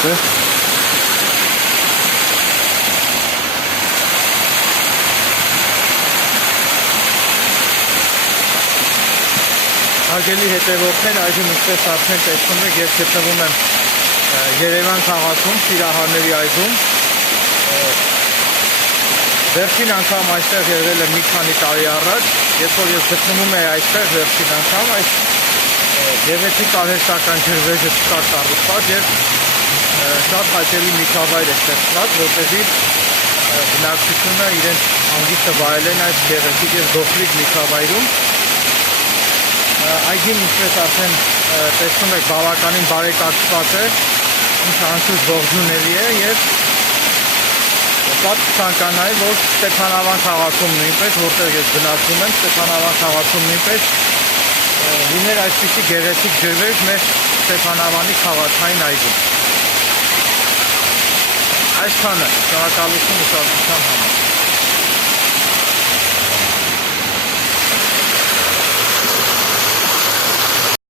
այստեղ։ Հարգելի հետևորդներ, այժմ ինչպես արդեն տեսնում եք, ես գտնվում եմ Երևան քաղաքում, Սիրահարների այգում։ Վերջին անգամ այստեղ եղել եմ մի քանի տարի առաջ, երբ որ ես գտնվում էի այստեղ վերջին անգամ, այս գեղեցիկ արհեստական ջրվեժը չկար կառուցված եւ շատ հաճելի միջավայր է ստեղծված, որպեսզի բնակչությունը իրենց հանգիստը վայելեն այս գեղեցիկ եւ գոհլիկ միջավայրում։ Այգին, ինչպես արդեն տեսնում եք, բավականին բարեկարգված է, ինչը անշուշտ ողջունելի է եւ շատ ցանկանայի, որ Ստեփանավան քաղաքում նույնպես, որտեղ ես բնակվում եմ, Ստեփանավան քաղաքում նույնպես լիներ այսպիսի գեղեցիկ ջրվեժ մեր Ստեփանավանի քաղաքային այգում։ Այսքանը, շնորհակալություն ուշադրության